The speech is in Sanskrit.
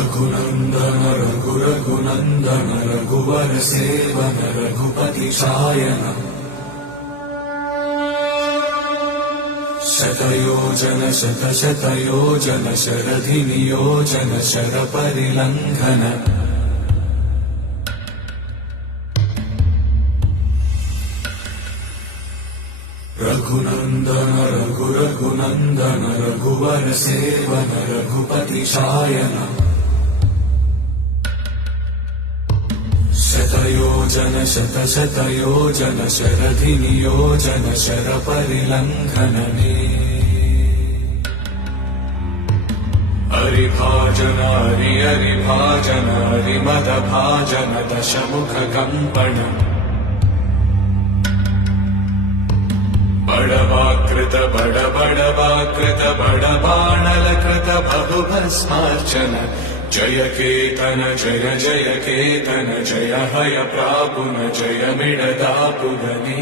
रघुनन्दन रघुरघुनन्दन रघुवर सेवन रघुपति शायन शतयोजन शतशतयोजन शरधि नियोजन शरपरिलङ्घन रघुनन्दन रघुरघुनन्दन रघुवर सेवन रघुपति शायन शतयोजन शतशतयोजन शरधि नियोजन शरपरिलङ्घनने हरिभाजन हरिभाजन हरिमदभाजन दशमुखकम्पण बड़वाकृत बड़वाकृत बड़बाणलकृत बहुभस्मार्चन जय केतन जय जय केतन जय हय प्रापुन जय मिडदापुगने।